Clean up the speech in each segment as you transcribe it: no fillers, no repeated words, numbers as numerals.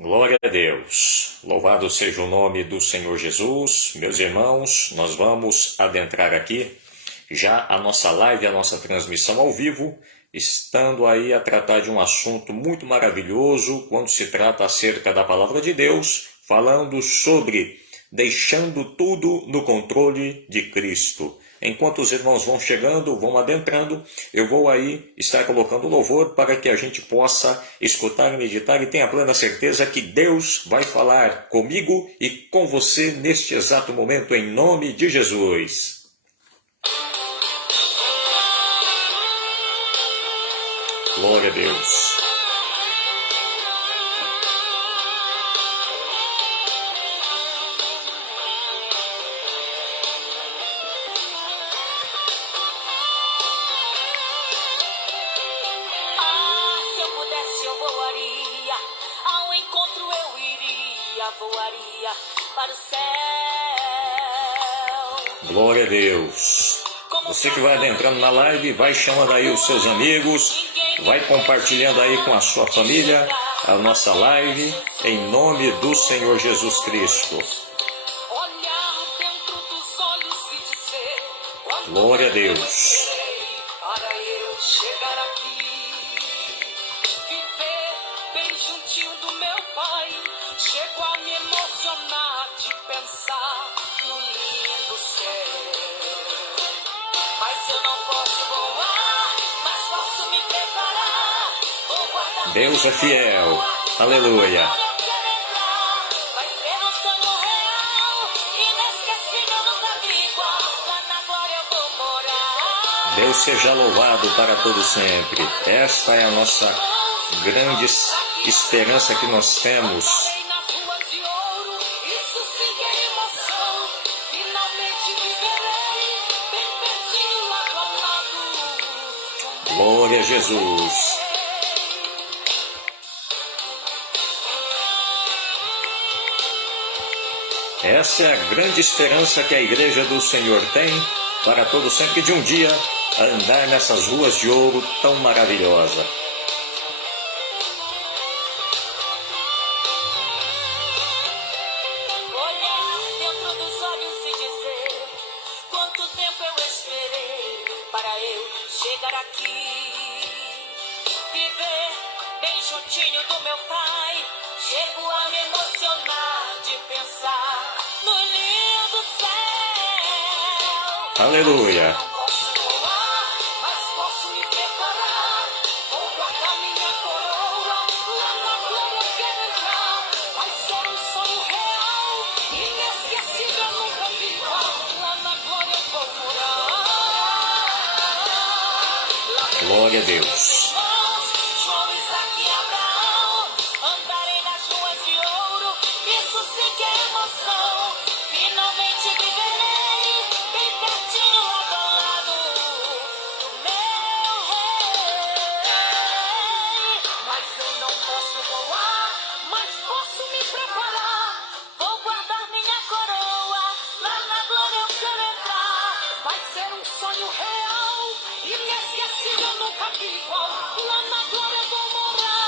Glória a Deus, louvado seja o nome do Senhor Jesus. Meus irmãos, nós vamos adentrar aqui já a nossa live, a nossa transmissão ao vivo, estando aí a tratar de um assunto muito maravilhoso quando se trata acerca da palavra de Deus, falando sobre deixando tudo no controle de Cristo. Enquanto os irmãos vão chegando, vão adentrando, eu vou aí estar colocando louvor para que a gente possa escutar, meditar e tenha plena certeza que Deus vai falar comigo e com você neste exato momento, em nome de Jesus. Glória a Deus. Glória a Deus. Você que vai adentrando na live, vai chamando aí os seus amigos, vai compartilhando aí com a sua família a nossa live, em nome do Senhor Jesus Cristo. Glória a Deus. Deus é fiel, aleluia. Deus seja louvado para todo sempre. Esta é a nossa grande esperança que nós temos. Glória a Jesus. Essa é a grande esperança que a Igreja do Senhor tem para todo sempre, de um dia andar nessas ruas de ouro tão maravilhosa. Olhar dentro dos olhos e dizer quanto tempo eu esperei para eu chegar aqui. Viver bem juntinho do meu Pai, chego a me emocionar de pensar no lindo céu. Aleluia. Não posso voar, mas posso me preparar. Vou guardar minha coroa, lá na glória eu quero entrar. Vai ser um sonho real, inesquecível, nunca vi igual. Lá na glória eu vou morar. Glória a Deus. João, Isaac e Abraão, andarei nas ruas de ouro, isso sim que é emoção. Finalmente viverei bem pertinho, lado a lado do meu rei. Mas eu não posso voar, mas posso me preparar. Vou guardar minha coroa, lá na glória eu quero entrar. Vai ser um sonho real, inesquecível, nunca vi igual. Lá na glória eu vou morar.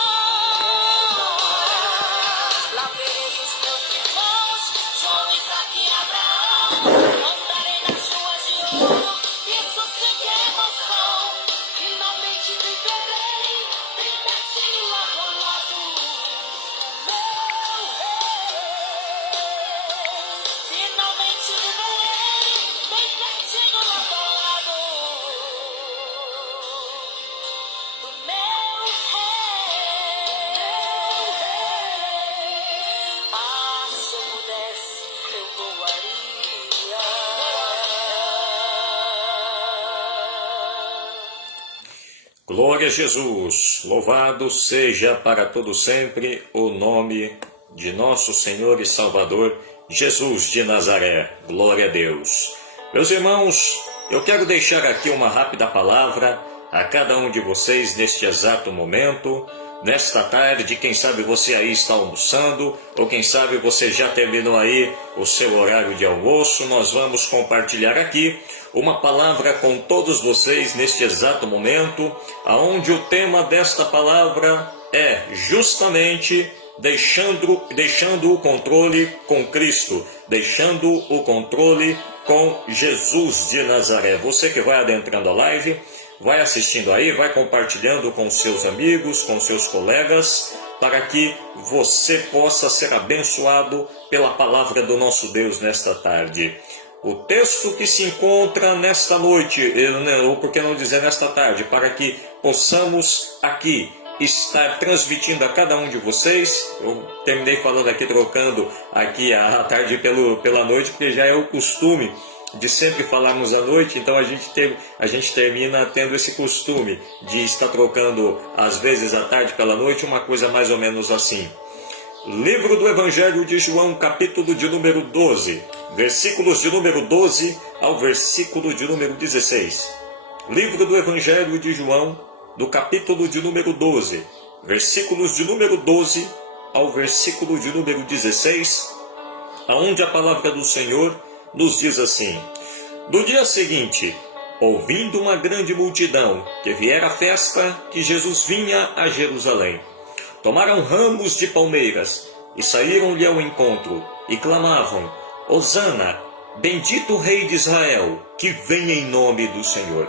Lá verei os meus irmãos, João, Isaac e Abraão. Andarei nas ruas de ouro, isso sim que é emoção. Finalmente viverei bem pertinho, lado a lado do meu rei. Finalmente viverei bem pertinho, lado a lado do meu rei. Ah, se eu pudesse, eu voaria. Glória a Jesus. Louvado seja para todo sempre o nome de nosso Senhor e Salvador Jesus de Nazaré. Glória a Deus. Meus irmãos, eu quero deixar aqui uma rápida palavra a cada um de vocês neste exato momento, nesta tarde. Quem sabe você aí está almoçando, ou quem sabe você já terminou aí o seu horário de almoço. Nós vamos compartilhar aqui uma palavra com todos vocês neste exato momento, aonde o tema desta palavra é justamente deixando o controle com Cristo, deixando o controle com Jesus de Nazaré. Você que vai adentrando a live, vai assistindo aí, vai compartilhando com seus amigos, com seus colegas, para que você possa ser abençoado pela palavra do nosso Deus nesta tarde. O texto que se encontra nesta noite, ou por que não dizer nesta tarde, para que possamos aqui estar transmitindo a cada um de vocês. Eu terminei falando aqui, trocando aqui a tarde pela noite, porque já é o costume de sempre falarmos à noite, então a gente termina tendo esse costume de estar trocando às vezes a tarde pela noite, uma coisa mais ou menos assim. Livro do Evangelho de João, capítulo de número 12, versículos de número 12 ao versículo de número 16. Livro do Evangelho de João, do capítulo de número 12, versículos de número 12 ao versículo de número 16, aonde a palavra do Senhor nos diz assim: No dia seguinte, ouvindo uma grande multidão que viera à festa, que Jesus vinha a Jerusalém, tomaram ramos de palmeiras e saíram-lhe ao encontro e clamavam: Hosana, bendito o Rei de Israel, que vem em nome do Senhor.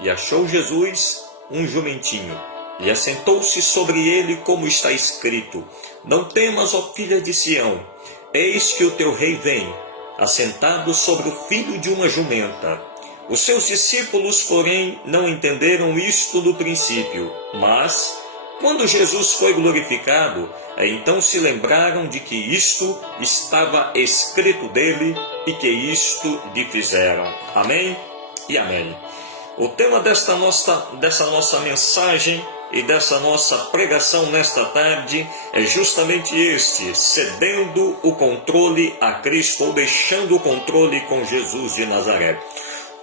E achou Jesus um jumentinho e assentou-se sobre ele, como está escrito: Não temas, ó filha de Sião, eis que o teu rei vem, assentado sobre o filho de uma jumenta. Os seus discípulos, porém, não entenderam isto no princípio, mas, quando Jesus foi glorificado, então se lembraram de que isto estava escrito dele e que isto lhe fizeram. Amém e amém. O tema dessa nossa mensagem e dessa nossa pregação nesta tarde é justamente este: cedendo o controle a Cristo, ou deixando o controle com Jesus de Nazaré.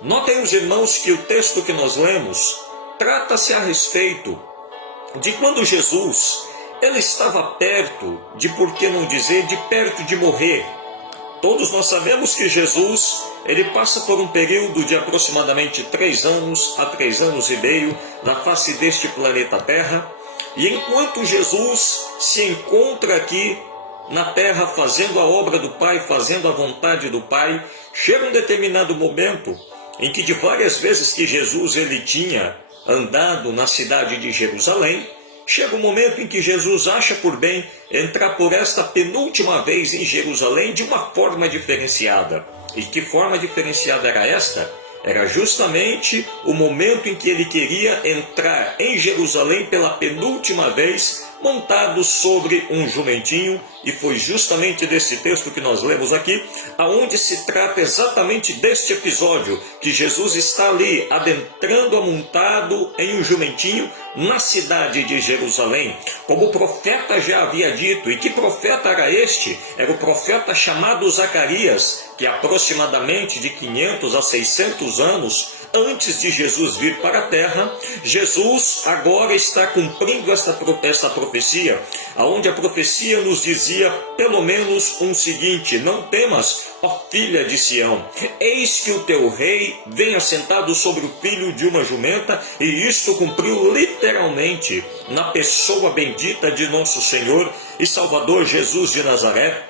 Notem, os irmãos, que o texto que nós lemos trata-se a respeito de quando Jesus ele estava perto de, por que não dizer, de perto de morrer. Todos nós sabemos que Jesus ele passa por um período de aproximadamente 3 anos a 3 anos e meio na face deste planeta Terra. E enquanto Jesus se encontra aqui na Terra fazendo a obra do Pai, fazendo a vontade do Pai, chega um determinado momento em que, de várias vezes que Jesus ele tinha andado na cidade de Jerusalém, chega um momento em que Jesus acha por bem entrar por esta penúltima vez em Jerusalém de uma forma diferenciada. E que forma diferenciada era esta? Era justamente o momento em que ele queria entrar em Jerusalém pela penúltima vez, montado sobre um jumentinho, e foi justamente desse texto que nós lemos aqui, aonde se trata exatamente deste episódio, que Jesus está ali adentrando amontado em um jumentinho na cidade de Jerusalém, como o profeta já havia dito. E que profeta era este? Era o profeta chamado Zacarias, que aproximadamente de 500 a 600 anos antes de Jesus vir para a terra, Jesus agora está cumprindo esta profecia, onde a profecia nos dizia pelo menos um seguinte: não temas, ó filha de Sião, eis que o teu rei vem assentado sobre o filho de uma jumenta. E isto cumpriu literalmente na pessoa bendita de nosso Senhor e Salvador Jesus de Nazaré,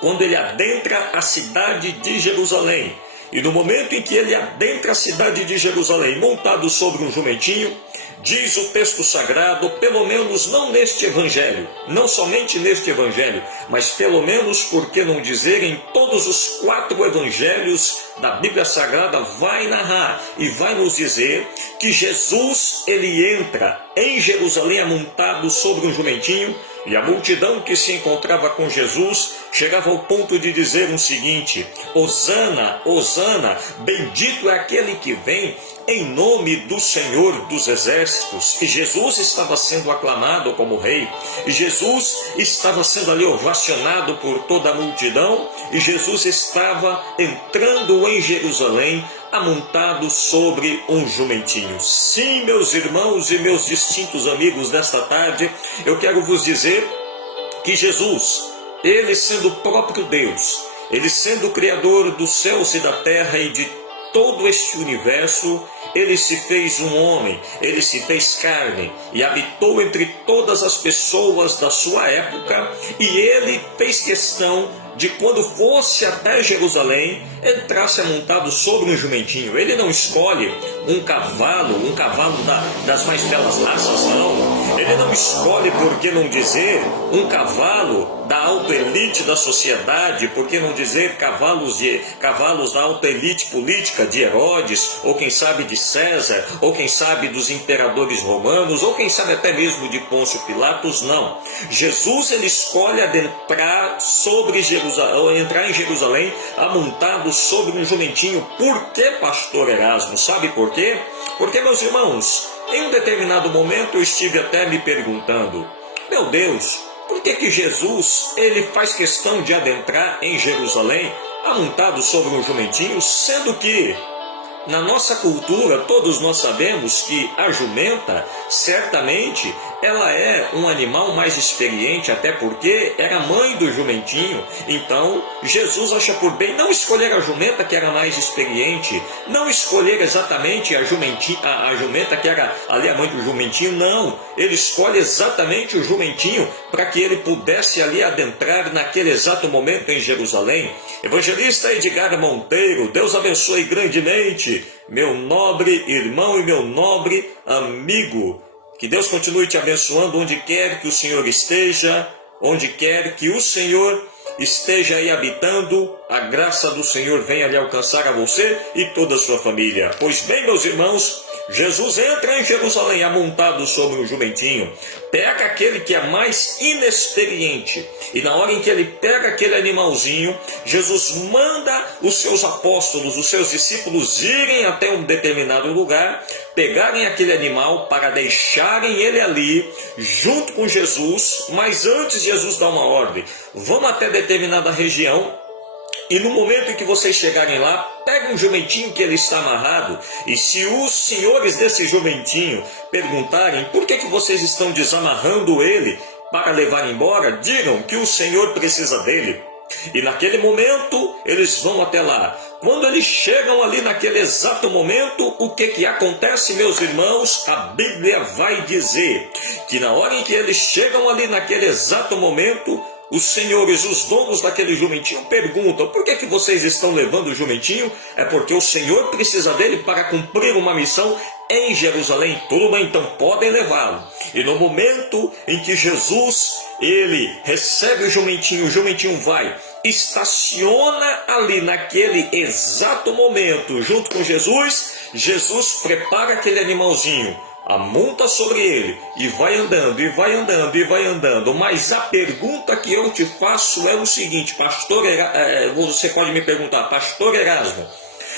quando ele adentra a cidade de Jerusalém. E no momento em que ele adentra a cidade de Jerusalém montado sobre um jumentinho, diz o texto sagrado, pelo menos não neste evangelho, não somente neste evangelho, mas pelo menos, por que não dizer, em todos os 4 evangelhos da Bíblia Sagrada, vai narrar e vai nos dizer que Jesus ele entra em Jerusalém montado sobre um jumentinho. E a multidão que se encontrava com Jesus chegava ao ponto de dizer o seguinte: Hosana, Hosana, bendito é aquele que vem em nome do Senhor dos Exércitos. E Jesus estava sendo aclamado como rei, e Jesus estava sendo ali ovacionado por toda a multidão, e Jesus estava entrando em Jerusalém amontado sobre um jumentinho. Sim, meus irmãos e meus distintos amigos, desta tarde eu quero vos dizer que Jesus, ele sendo o próprio Deus, ele sendo o Criador dos céus e da terra e de todo este universo, ele se fez um homem, ele se fez carne e habitou entre todas as pessoas da sua época, e ele fez questão de, quando fosse até Jerusalém, entrasse montado sobre um jumentinho. Ele não escolhe um cavalo das mais belas raças, não. Ele não escolhe, por que não dizer, um cavalo da alta elite da sociedade, por que não dizer cavalos da alta elite política de Herodes, ou quem sabe de César, ou quem sabe dos imperadores romanos, ou quem sabe até mesmo de Pôncio Pilatos. Não. Jesus, ele escolhe adentrar sobre Jerusalém, entrar em Jerusalém amontado sobre um jumentinho. Por que, pastor Erasmo? Sabe por quê? Porque, meus irmãos, em um determinado momento eu estive até me perguntando: meu Deus, por que Jesus, ele faz questão de adentrar em Jerusalém amontado sobre um jumentinho, sendo que na nossa cultura todos nós sabemos que a jumenta, certamente, ela é um animal mais experiente, até porque era mãe do jumentinho. Então Jesus acha por bem não escolher a jumenta, que era mais experiente, não escolher exatamente a jumenta que era ali a mãe do jumentinho. Não, ele escolhe exatamente o jumentinho para que ele pudesse ali adentrar naquele exato momento em Jerusalém. Evangelista Edgar Monteiro, Deus abençoe grandemente meu nobre irmão e meu nobre amigo. Que Deus continue te abençoando onde quer que o Senhor esteja, onde quer que o Senhor esteja aí habitando. A graça do Senhor venha lhe alcançar a você e toda a sua família. Pois bem, meus irmãos, Jesus entra em Jerusalém amontado sobre um jumentinho, pega aquele que é mais inexperiente, e na hora em que ele pega aquele animalzinho, Jesus manda os seus apóstolos, os seus discípulos irem até um determinado lugar, pegarem aquele animal para deixarem ele ali junto com Jesus. Mas antes, Jesus dá uma ordem: vamos até determinada região, e no momento em que vocês chegarem lá, peguem um jumentinho que ele está amarrado, e se os senhores desse jumentinho perguntarem por que vocês estão desamarrando ele para levar embora, digam que o Senhor precisa dele. E naquele momento eles vão até lá. Quando eles chegam ali naquele exato momento, o que acontece, meus irmãos? A Bíblia vai dizer que na hora em que eles chegam ali naquele exato momento, os senhores, os donos daquele jumentinho perguntam: por que vocês estão levando o jumentinho? É porque o Senhor precisa dele para cumprir uma missão em Jerusalém. Tudo bem, então podem levá-lo. E no momento em que Jesus, ele recebe o jumentinho vai, estaciona ali naquele exato momento junto com Jesus. Jesus prepara aquele animalzinho, amonta sobre ele e vai andando, e vai andando, e vai andando. Mas a pergunta que eu te faço é o seguinte, você pode me perguntar: pastor Erasmo,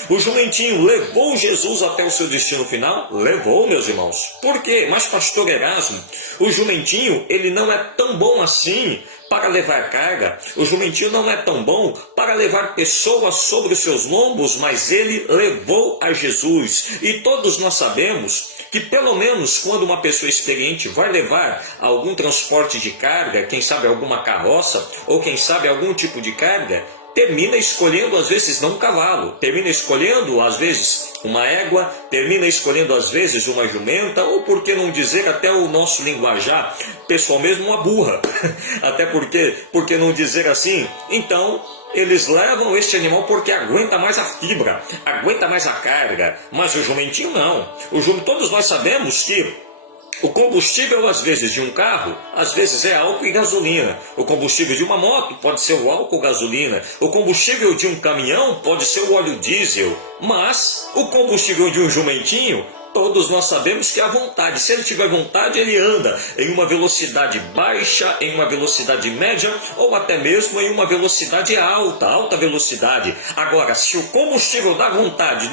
o jumentinho levou Jesus até o seu destino final? Levou, meus irmãos. Por quê? Mas, pastor Erasmo, o jumentinho, ele não é tão bom assim para levar carga. O jumentinho não é tão bom para levar pessoas sobre os seus lombos, mas ele levou a Jesus. E todos nós sabemos que, pelo menos quando uma pessoa experiente vai levar algum transporte de carga, quem sabe alguma carroça, ou quem sabe algum tipo de carga, termina escolhendo às vezes não um cavalo, termina escolhendo às vezes uma égua, termina escolhendo às vezes uma jumenta, ou por que não dizer até o nosso linguajar pessoal mesmo, uma burra. Até porque, por que não dizer assim? Então eles levam este animal porque aguenta mais a fibra, aguenta mais a carga. Mas o jumentinho não. Todos nós sabemos que o combustível, às vezes, de um carro, às vezes é álcool e gasolina. O combustível de uma moto pode ser o álcool e gasolina. O combustível de um caminhão pode ser o óleo diesel. Mas o combustível de um jumentinho, todos nós sabemos que é a vontade. Se ele tiver vontade, ele anda em uma velocidade baixa, em uma velocidade média, ou até mesmo em uma velocidade alta velocidade. Agora, se o combustível da vontade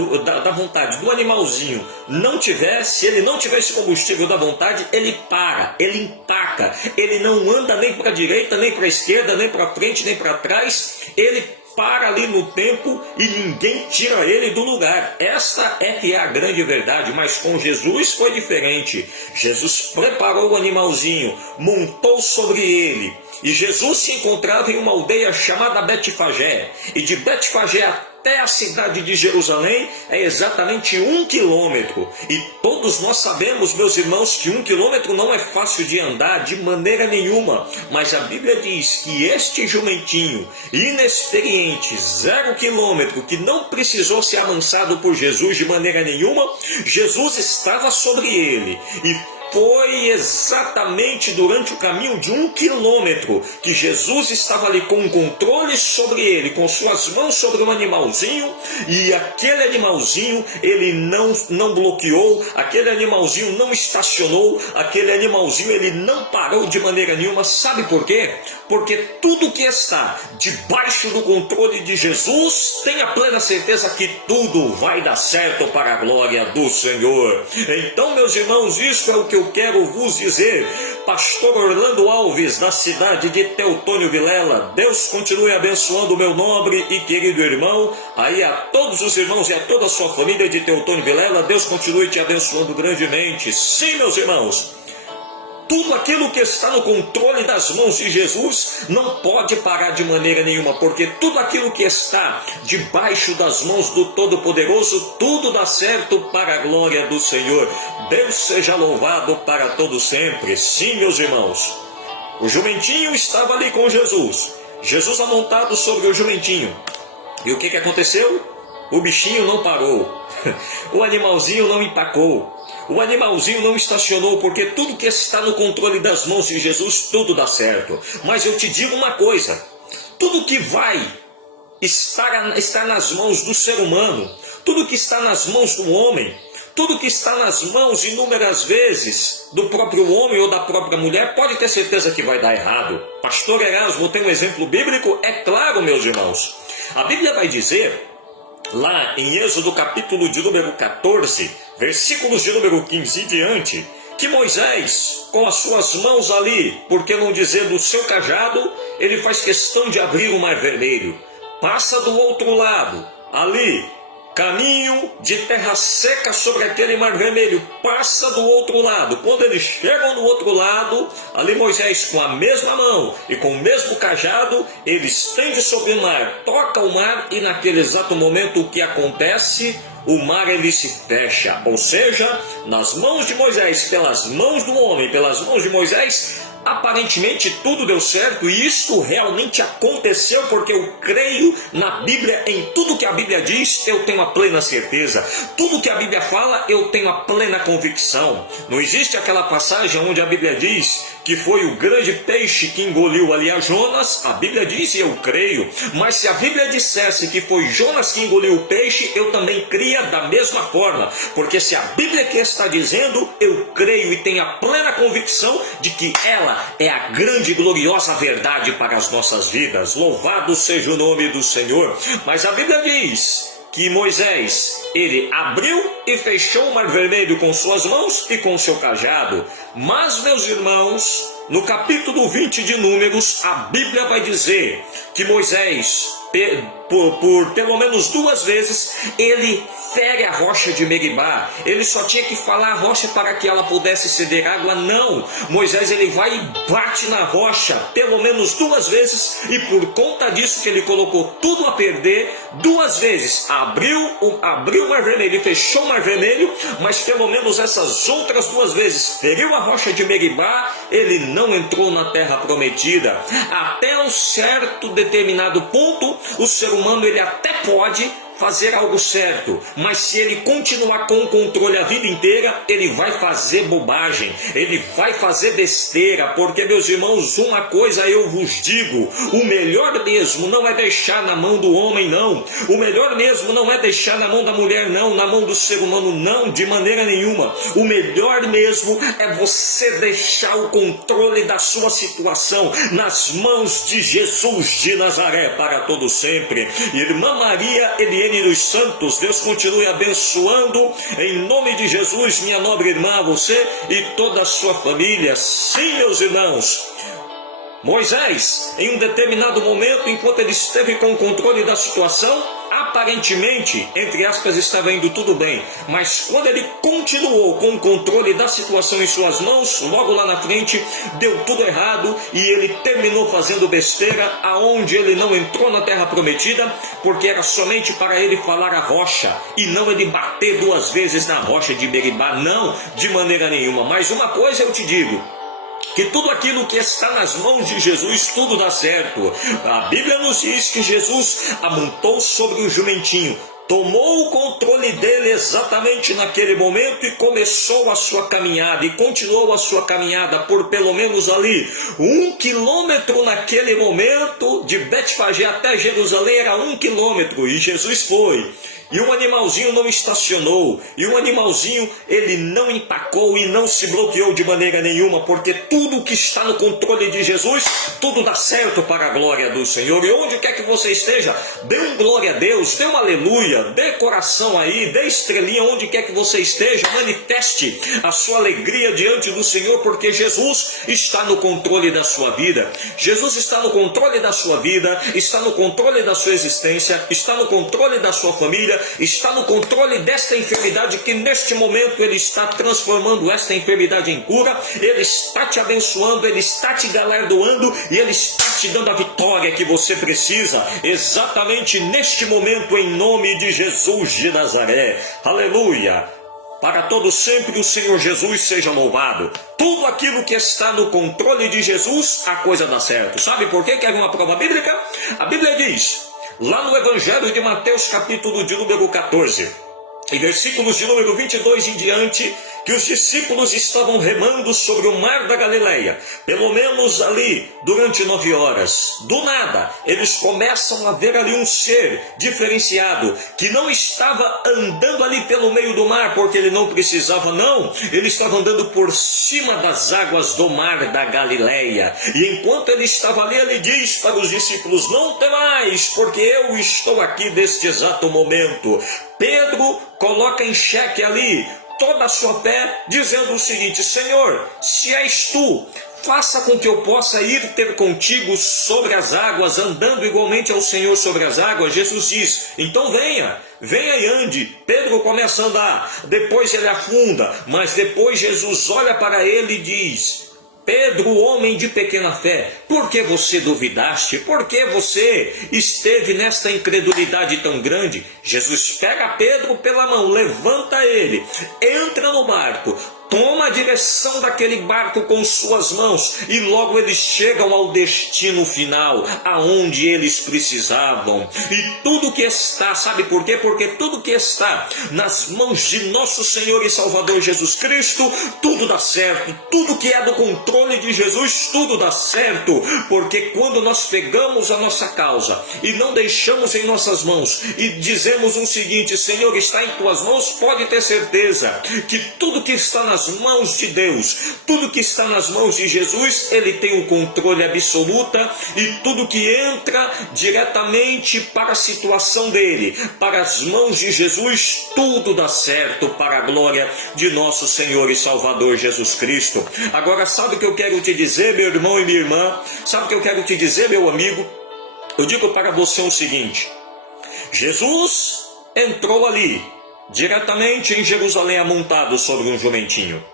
do animalzinho não tiver, se ele não tiver esse combustível da vontade, ele para, ele empaca, ele não anda nem para a direita, nem para a esquerda, nem para frente, nem para trás, ele para ali no tempo e ninguém tira ele do lugar. Esta é que é a grande verdade. Mas com Jesus foi diferente. Jesus preparou o animalzinho, montou sobre ele, e Jesus se encontrava em uma aldeia chamada Betfagé, e de Betfagé até a cidade de Jerusalém é exatamente 1 quilômetro. E todos nós sabemos, meus irmãos, que 1 quilômetro não é fácil de andar de maneira nenhuma. Mas a Bíblia diz que este jumentinho inexperiente, 0 quilômetro, que não precisou ser amansado por Jesus de maneira nenhuma, Jesus estava sobre ele. E foi exatamente durante o caminho de 1 quilômetro que Jesus estava ali com um controle sobre ele, com suas mãos sobre um animalzinho, e aquele animalzinho ele não bloqueou, aquele animalzinho não estacionou, aquele animalzinho ele não parou de maneira nenhuma. Sabe por quê? Porque tudo que está debaixo do controle de Jesus tem a plena certeza que tudo vai dar certo para a glória do Senhor. Então, meus irmãos, isso é o que eu quero vos dizer. Pastor Orlando Alves, da cidade de Teotônio Vilela, Deus continue abençoando o meu nobre e querido irmão, aí a todos os irmãos e a toda a sua família de Teotônio Vilela, Deus continue te abençoando grandemente. Sim, meus irmãos, tudo aquilo que está no controle das mãos de Jesus não pode parar de maneira nenhuma, porque tudo aquilo que está debaixo das mãos do Todo-Poderoso, tudo dá certo para a glória do Senhor. Deus seja louvado para todo sempre. Sim, meus irmãos, o jumentinho estava ali com Jesus, Jesus amontado sobre o jumentinho. E o que aconteceu? O bichinho não parou, o animalzinho não empacou, o animalzinho não estacionou, porque tudo que está no controle das mãos de Jesus, tudo dá certo. Mas eu te digo uma coisa, tudo que vai estar nas mãos do ser humano, tudo que está nas mãos do homem, tudo que está nas mãos inúmeras vezes do próprio homem ou da própria mulher, pode ter certeza que vai dar errado. Pastor Erasmo tem um exemplo bíblico? É claro, meus irmãos. A Bíblia vai dizer, lá em Êxodo capítulo de número 14, versículos de número 15 e diante, que Moisés, com as suas mãos ali, por que não dizer do seu cajado, ele faz questão de abrir o mar vermelho, passa do outro lado, ali, caminho de terra seca sobre aquele mar vermelho, passa do outro lado. Quando eles chegam do outro lado, ali Moisés com a mesma mão e com o mesmo cajado, ele estende sobre o mar, toca o mar, e naquele exato momento o que acontece? O mar ele se fecha, ou seja, nas mãos de Moisés, pelas mãos do homem, pelas mãos de Moisés, aparentemente tudo deu certo, e isto realmente aconteceu, porque eu creio na Bíblia, em tudo que a Bíblia diz, eu tenho a plena certeza. Tudo que a Bíblia fala, eu tenho a plena convicção. Não existe aquela passagem onde a Bíblia diz que foi o grande peixe que engoliu ali a Jonas. A Bíblia diz e eu creio, mas se a Bíblia dissesse que foi Jonas que engoliu o peixe, eu também cria da mesma forma, porque se a Bíblia que está dizendo, eu creio e tenho a plena convicção de que ela é a grande e gloriosa verdade para as nossas vidas. Louvado seja o nome do Senhor. Mas a Bíblia diz que Moisés, ele abriu e fechou o mar vermelho com suas mãos e com seu cajado. Mas, meus irmãos, no capítulo 20 de Números, a Bíblia vai dizer que Moisés, por pelo menos 2 vezes, ele fere a rocha de Meribá. Ele só tinha que falar a rocha para que ela pudesse ceder água. Não, Moisés ele vai e bate na rocha pelo menos 2 vezes, e por conta disso que ele colocou tudo a perder. 2 vezes abriu o mar vermelho e fechou o mar vermelho, mas pelo menos essas outras 2 vezes feriu a rocha de Meribá, ele não entrou na terra prometida. Até um certo determinado ponto, o ser humano ele até pode fazer algo certo, mas se ele continuar com o controle a vida inteira, ele vai fazer bobagem, ele vai fazer besteira, porque, meus irmãos, uma coisa eu vos digo, o melhor mesmo não é deixar na mão do homem, não, o melhor mesmo não é deixar na mão da mulher, não, na mão do ser humano, não, de maneira nenhuma. O melhor mesmo é você deixar o controle da sua situação nas mãos de Jesus de Nazaré para todo sempre. Irmã Maria Eliane dos Santos, Deus continue abençoando em nome de Jesus, minha nobre irmã, você e toda a sua família. Sim, meus irmãos, Moisés, em um determinado momento, enquanto ele esteve com o controle da situação, aparentemente, entre aspas, estava indo tudo bem, mas quando ele continuou com o controle da situação em suas mãos, logo lá na frente deu tudo errado e ele terminou fazendo besteira, aonde ele não entrou na terra prometida, porque era somente para ele falar a rocha e não ele bater 2 vezes na rocha de Meribá, não, de maneira nenhuma. Mas uma coisa eu te digo, que tudo aquilo que está nas mãos de Jesus, tudo dá certo. A Bíblia nos diz que Jesus amontou sobre o jumentinho, tomou o controle dele exatamente naquele momento e começou a sua caminhada, e continuou a sua caminhada por pelo menos ali 1 quilômetro naquele momento, de Betfagé até Jerusalém era 1 quilômetro, e Jesus foi. E o animalzinho não estacionou, e o animalzinho ele não empacou e não se bloqueou de maneira nenhuma, porque tudo que está no controle de Jesus, tudo dá certo para a glória do Senhor. E onde quer que você esteja, dê um glória a Deus, dê um aleluia, dê coração aí, dê estrelinha onde quer que você esteja, manifeste a sua alegria diante do Senhor, porque Jesus está no controle da sua vida. Jesus está no controle da sua vida, está no controle da sua existência, está no controle da sua família, está no controle desta enfermidade, que neste momento Ele está transformando esta enfermidade em cura, Ele está te abençoando, Ele está te galardoando e Ele está te dando a vitória que você precisa, exatamente neste momento, em nome de Jesus de Nazaré. Aleluia! Para todo sempre o Senhor Jesus seja louvado. Tudo aquilo que está no controle de Jesus, a coisa dá certo. Sabe por quê? Quer uma prova bíblica? A Bíblia diz, lá no Evangelho de Mateus, capítulo de número 14, em versículos de número 22 em diante, que os discípulos estavam remando sobre o mar da Galileia, pelo menos ali, durante 9 horas. Do nada, eles começam a ver ali um ser diferenciado, que não estava andando ali pelo meio do mar, porque ele não precisava, não. Ele estava andando por cima das águas do mar da Galileia. E enquanto ele estava ali, ele diz para os discípulos, não temais, porque eu estou aqui neste exato momento. Pedro coloca em xeque ali toda a sua fé, dizendo o seguinte, Senhor, se és tu, faça com que eu possa ir ter contigo sobre as águas, andando igualmente ao Senhor sobre as águas. Jesus diz, então venha e ande. Pedro começa a andar, depois ele afunda, mas depois Jesus olha para ele e diz, Pedro, homem de pequena fé, por que você duvidaste? Por que você esteve nesta incredulidade tão grande? Jesus pega Pedro pela mão, levanta ele, entra no barco, toma a direção daquele barco com suas mãos e logo eles chegam ao destino final, aonde eles precisavam. E tudo que está, sabe por quê? Porque tudo que está nas mãos de nosso Senhor e Salvador Jesus Cristo, tudo dá certo. Tudo que é do controle de Jesus, tudo dá certo. Porque quando nós pegamos a nossa causa e não deixamos em nossas mãos e dizemos o seguinte, Senhor, está em tuas mãos, pode ter certeza que tudo que está nas mãos de Deus, tudo que está nas mãos de Jesus, Ele tem o controle absoluto, e tudo que entra diretamente para a situação dele, para as mãos de Jesus, tudo dá certo para a glória de nosso Senhor e Salvador Jesus Cristo. Agora, sabe o que eu quero te dizer, meu irmão e minha irmã? Sabe o que eu quero te dizer, meu amigo? Eu digo para você o seguinte, Jesus entrou ali, diretamente em Jerusalém, amontado sobre um jumentinho.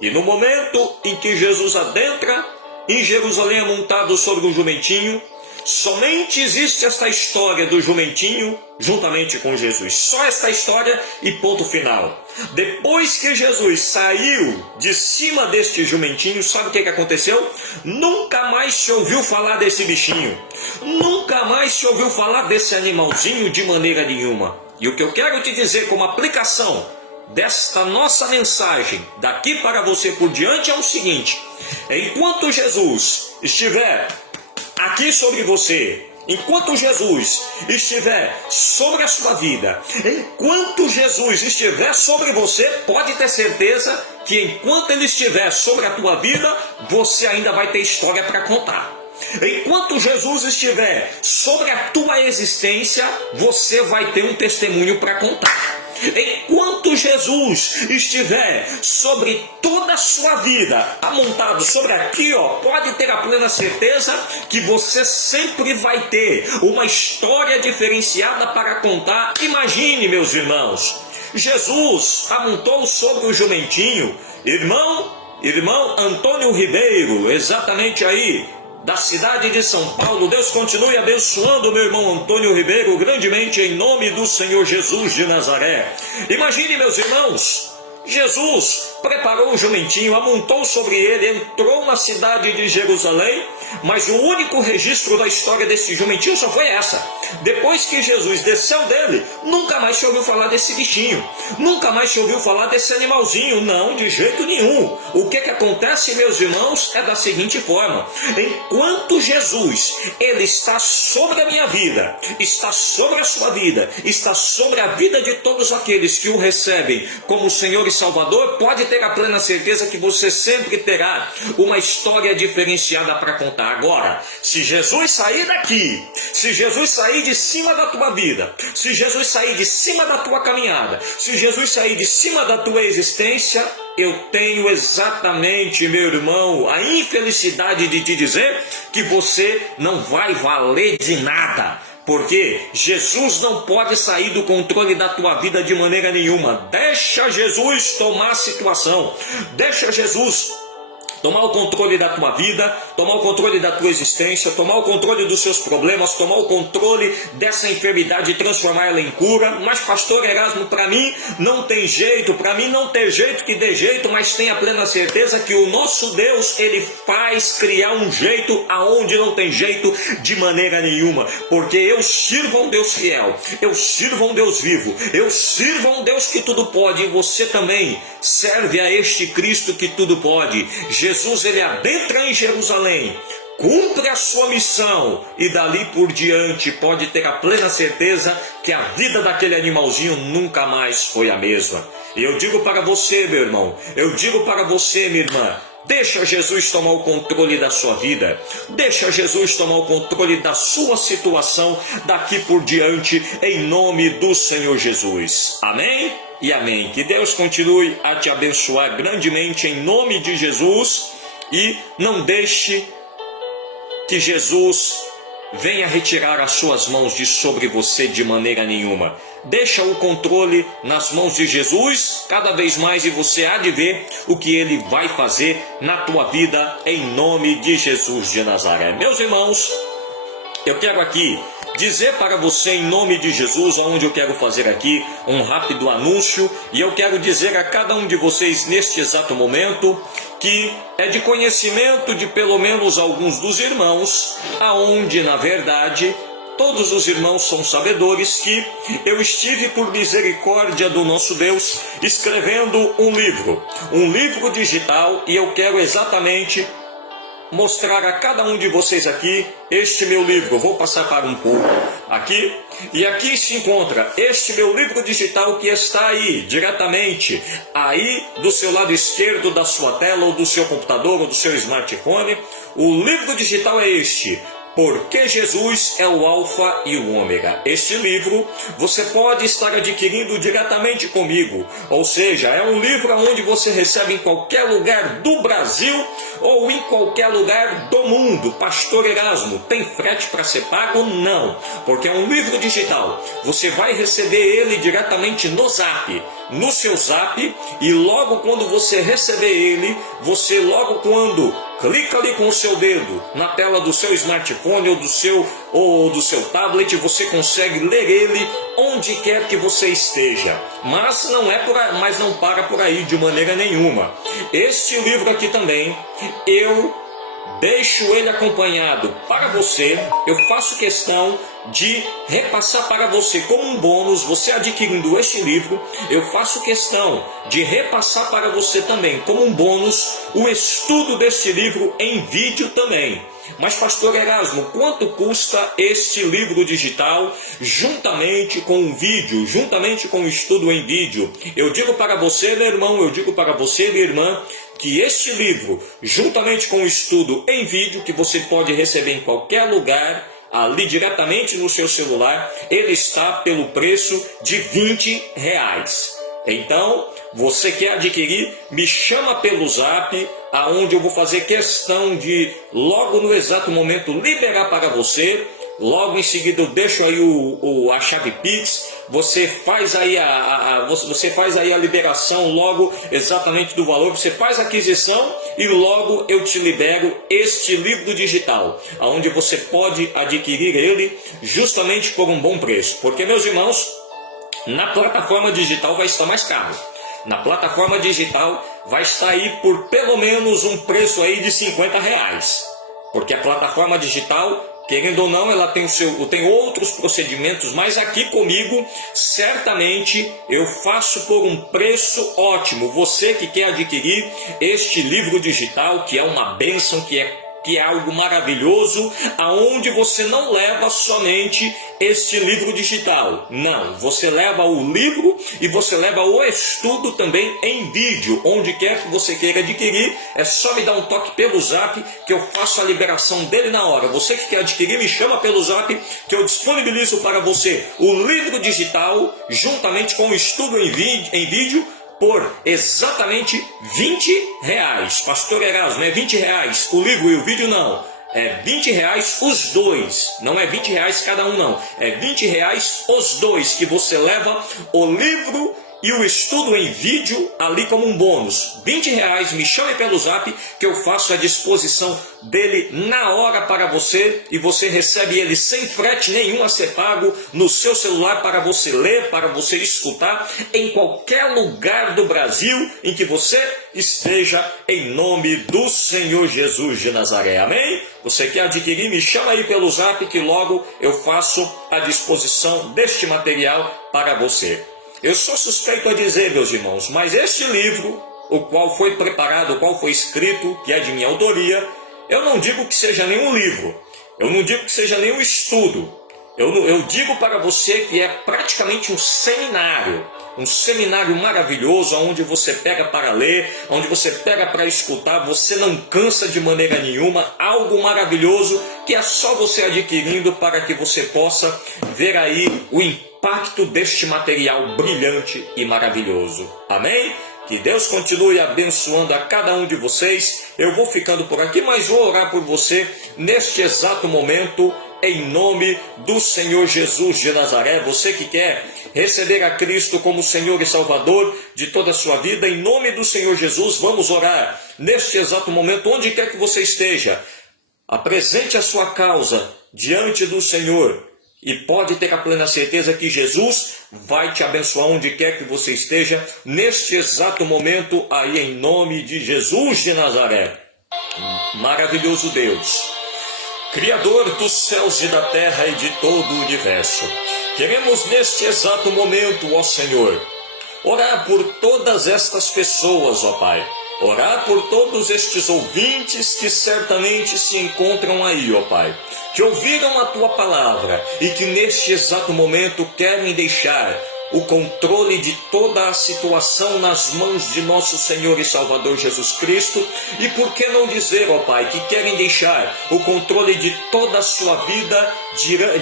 E no momento em que Jesus adentra em Jerusalém, amontado sobre um jumentinho, somente existe esta história do jumentinho juntamente com Jesus. Só esta história e ponto final. Depois que Jesus saiu de cima deste jumentinho, sabe o que aconteceu? Nunca mais se ouviu falar desse bichinho. Nunca mais se ouviu falar desse animalzinho de maneira nenhuma. E o que eu quero te dizer como aplicação desta nossa mensagem, daqui para você por diante, é o seguinte: enquanto Jesus estiver aqui sobre você, enquanto Jesus estiver sobre a sua vida, enquanto Jesus estiver sobre você, pode ter certeza que enquanto Ele estiver sobre a tua vida, você ainda vai ter história para contar. Enquanto Jesus estiver sobre a tua existência, você vai ter um testemunho para contar. Enquanto Jesus estiver sobre toda a sua vida, amontado sobre aqui, pode ter a plena certeza que você sempre vai ter uma história diferenciada para contar. Imagine, meus irmãos, Jesus amontou sobre o jumentinho, irmão Antônio Ribeiro, exatamente aí, da cidade de São Paulo. Deus continue abençoando meu irmão Antônio Ribeiro grandemente em nome do Senhor Jesus de Nazaré. Imagine, meus irmãos, Jesus preparou o jumentinho, amontou sobre ele, entrou na cidade de Jerusalém, mas o único registro da história desse jumentinho só foi essa. Depois que Jesus desceu dele, nunca mais se ouviu falar desse bichinho, nunca mais se ouviu falar desse animalzinho, não, de jeito nenhum. O que acontece, meus irmãos, é da seguinte forma: enquanto Jesus, ele está sobre a minha vida, está sobre a sua vida, está sobre a vida de todos aqueles que o recebem como Senhor e Salvador, pode ter a plena certeza que você sempre terá uma história diferenciada para contar. Agora, se Jesus sair daqui, se Jesus sair de cima da tua vida, se Jesus sair de cima da tua caminhada, se Jesus sair de cima da tua existência, eu tenho exatamente, meu irmão, a infelicidade de te dizer que você não vai valer de nada. Porque Jesus não pode sair do controle da tua vida de maneira nenhuma. Deixa Jesus tomar a situação. Deixa Jesus tomar o controle da tua vida, tomar o controle da tua existência, tomar o controle dos seus problemas, tomar o controle dessa enfermidade e transformar ela em cura. Mas pastor Erasmo, para mim não tem jeito, para mim não tem jeito que dê jeito, mas tenha plena certeza que o nosso Deus, ele faz criar um jeito aonde não tem jeito de maneira nenhuma, porque eu sirvo a um Deus fiel, eu sirvo a um Deus vivo, eu sirvo a um Deus que tudo pode, e você também serve a este Cristo que tudo pode. Jesus, ele adentra em Jerusalém, cumpre a sua missão e dali por diante pode ter a plena certeza que a vida daquele animalzinho nunca mais foi a mesma. E eu digo para você, meu irmão, eu digo para você, minha irmã, deixa Jesus tomar o controle da sua vida, deixa Jesus tomar o controle da sua situação daqui por diante, em nome do Senhor Jesus. Amém? E amém. Que Deus continue a te abençoar grandemente em nome de Jesus, e não deixe que Jesus venha retirar as suas mãos de sobre você de maneira nenhuma. Deixa o controle nas mãos de Jesus cada vez mais, e você há de ver o que ele vai fazer na tua vida em nome de Jesus de Nazaré. Meus irmãos, eu quero aqui dizer para você em nome de Jesus, aonde eu quero fazer aqui um rápido anúncio, e eu quero dizer a cada um de vocês neste exato momento que é de conhecimento de pelo menos alguns dos irmãos, aonde na verdade todos os irmãos são sabedores que eu estive, por misericórdia do nosso Deus, escrevendo um livro digital, e eu quero exatamente mostrar a cada um de vocês aqui este meu livro. Eu vou passar para um pouco aqui, e aqui se encontra este meu livro digital, que está aí, diretamente aí do seu lado esquerdo da sua tela, ou do seu computador, ou do seu smartphone. O livro digital é este: Porque Jesus é o Alfa e o Ômega. Este livro você pode estar adquirindo diretamente comigo, ou seja, é um livro onde você recebe em qualquer lugar do Brasil ou em qualquer lugar do mundo. Pastor Erasmo, tem frete para ser pago? Não, porque é um livro digital. Você vai receber ele diretamente no Zap, no seu Zap, e logo quando você receber ele, você logo quando clica ali com o seu dedo na tela do seu smartphone ou do seu tablet, você consegue ler ele onde quer que você esteja. Mas não para por aí de maneira nenhuma. Este livro aqui também, eu deixo ele acompanhado para você. Eu faço questão de repassar para você como um bônus. Você adquirindo este livro, eu faço questão de repassar para você também como um bônus o estudo deste livro em vídeo também. Mas pastor Erasmo, quanto custa este livro digital juntamente com o vídeo, juntamente com o estudo em vídeo? Eu digo para você, meu irmão, eu digo para você, minha irmã, que este livro, juntamente com o estudo em vídeo, que você pode receber em qualquer lugar, ali diretamente no seu celular, ele está pelo preço de R$ 20. Então, você quer adquirir, me chama pelo zap, aonde eu vou fazer questão de, logo no exato momento, liberar para você. Logo em seguida eu deixo aí a chave Pix, você faz aí você faz aí a liberação logo exatamente do valor, você faz a aquisição e logo eu te libero este livro digital, onde você pode adquirir ele justamente por um bom preço, porque meus irmãos, na plataforma digital vai estar mais caro. Na plataforma digital vai estar aí por pelo menos um preço aí de R$ 50. Porque a plataforma digital, querendo ou não, ela tem outros procedimentos, mas aqui comigo, certamente eu faço por um preço ótimo. Você que quer adquirir este livro digital, que é uma bênção, que é algo maravilhoso, aonde você não leva somente este livro digital. Não, você leva o livro e você leva o estudo também em vídeo. Onde quer que você queira adquirir, é só me dar um toque pelo zap que eu faço a liberação dele na hora. Você que quer adquirir, me chama pelo zap que eu disponibilizo para você o livro digital juntamente com o estudo em vídeo por exatamente R$ 20. Pastor Erasmo, é R$ 20 o livro e o vídeo? Não, é R$ 20 os dois, não é R$ 20 cada um não, é R$ 20 os dois, que você leva o livro e o estudo em vídeo ali como um bônus. R$ 20, me chame pelo zap que eu faço a disposição dele na hora para você, e você recebe ele sem frete nenhum a ser pago no seu celular para você ler, para você escutar em qualquer lugar do Brasil em que você esteja, em nome do Senhor Jesus de Nazaré. Amém? Você quer adquirir? Me chama aí pelo zap que logo eu faço a disposição deste material para você. Eu sou suspeito a dizer, meus irmãos, mas este livro, o qual foi preparado, o qual foi escrito, que é de minha autoria, eu não digo que seja nenhum livro, eu não digo que seja nenhum estudo, eu digo para você que é praticamente um seminário maravilhoso, onde você pega para ler, onde você pega para escutar, você não cansa de maneira nenhuma, algo maravilhoso que é só você adquirindo para que você possa ver aí o impacto deste material brilhante e maravilhoso. Amém? Que Deus continue abençoando a cada um de vocês. Eu vou ficando por aqui, mas vou orar por você neste exato momento, em nome do Senhor Jesus de Nazaré. Você que quer receber a Cristo como Senhor e Salvador de toda a sua vida, em nome do Senhor Jesus, vamos orar neste exato momento, onde quer que você esteja. Apresente a sua causa diante do Senhor e pode ter a plena certeza que Jesus vai te abençoar onde quer que você esteja, neste exato momento, aí em nome de Jesus de Nazaré. Maravilhoso Deus, Criador dos céus e da terra e de todo o universo, queremos neste exato momento, ó Senhor, orar por todas estas pessoas, ó Pai. Orar por todos estes ouvintes que certamente se encontram aí, ó Pai, que ouviram a Tua palavra e que neste exato momento querem deixar o controle de toda a situação nas mãos de nosso Senhor e Salvador Jesus Cristo, e por que não dizer, ó Pai, que querem deixar o controle de toda a sua vida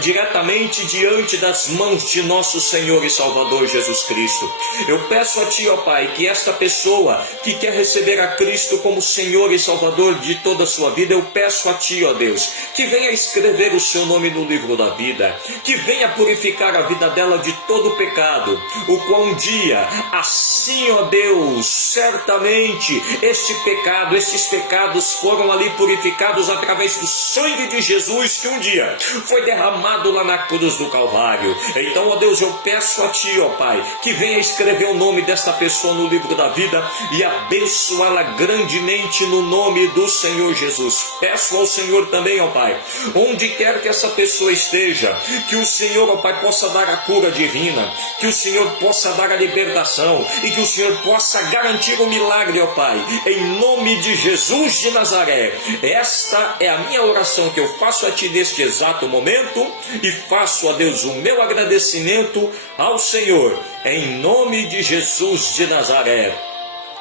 diretamente diante das mãos de nosso Senhor e Salvador Jesus Cristo. Eu peço a Ti, ó Pai, que esta pessoa que quer receber a Cristo como Senhor e Salvador de toda a sua vida, eu peço a Ti, ó Deus, que venha escrever o seu nome no livro da vida, que venha purificar a vida dela de todo o pecado, o qual um dia, assim, ó Deus, certamente estes pecados foram ali purificados através do sangue de Jesus, que um dia foi derramado lá na cruz do Calvário. Então, ó Deus, eu peço a Ti, ó Pai, que venha escrever o nome desta pessoa no livro da vida e abençoá-la grandemente no nome do Senhor Jesus. Peço ao Senhor também, ó Pai, onde quer que essa pessoa esteja, que o Senhor, ó Pai, possa dar a cura divina, que o Senhor possa dar a libertação e que o Senhor possa garantir o milagre, ó Pai, em nome de Jesus de Nazaré. Esta é a minha oração que eu faço a Ti neste exato momento e faço a Deus o meu agradecimento ao Senhor, em nome de Jesus de Nazaré.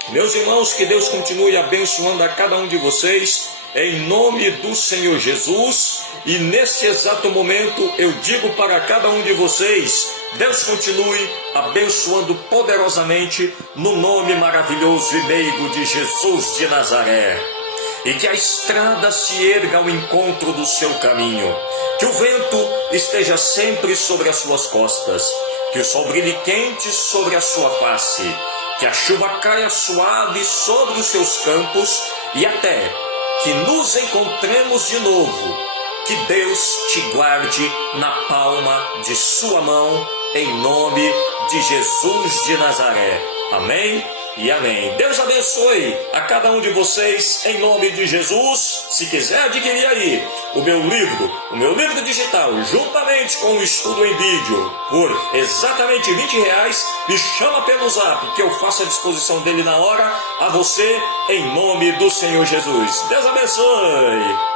Meus irmãos, que Deus continue abençoando a cada um de vocês. em nome do Senhor Jesus. E nesse exato momento eu digo para cada um de vocês: Deus continue abençoando poderosamente no nome maravilhoso e meigo de Jesus de Nazaré. E que a estrada se erga ao encontro do seu caminho, que o vento esteja sempre sobre as suas costas, que o sol brilhe quente sobre a sua face, que a chuva caia suave sobre os seus campos e até que nos encontremos de novo. Que Deus te guarde na palma de sua mão, em nome de Jesus de Nazaré. Amém e amém. Deus abençoe a cada um de vocês, em nome de Jesus. Se quiser adquirir aí o meu livro digital, juntamente com o estudo em vídeo, por exatamente R$20, me chama pelo zap, que eu faço a disposição dele na hora, a você, em nome do Senhor Jesus. Deus abençoe.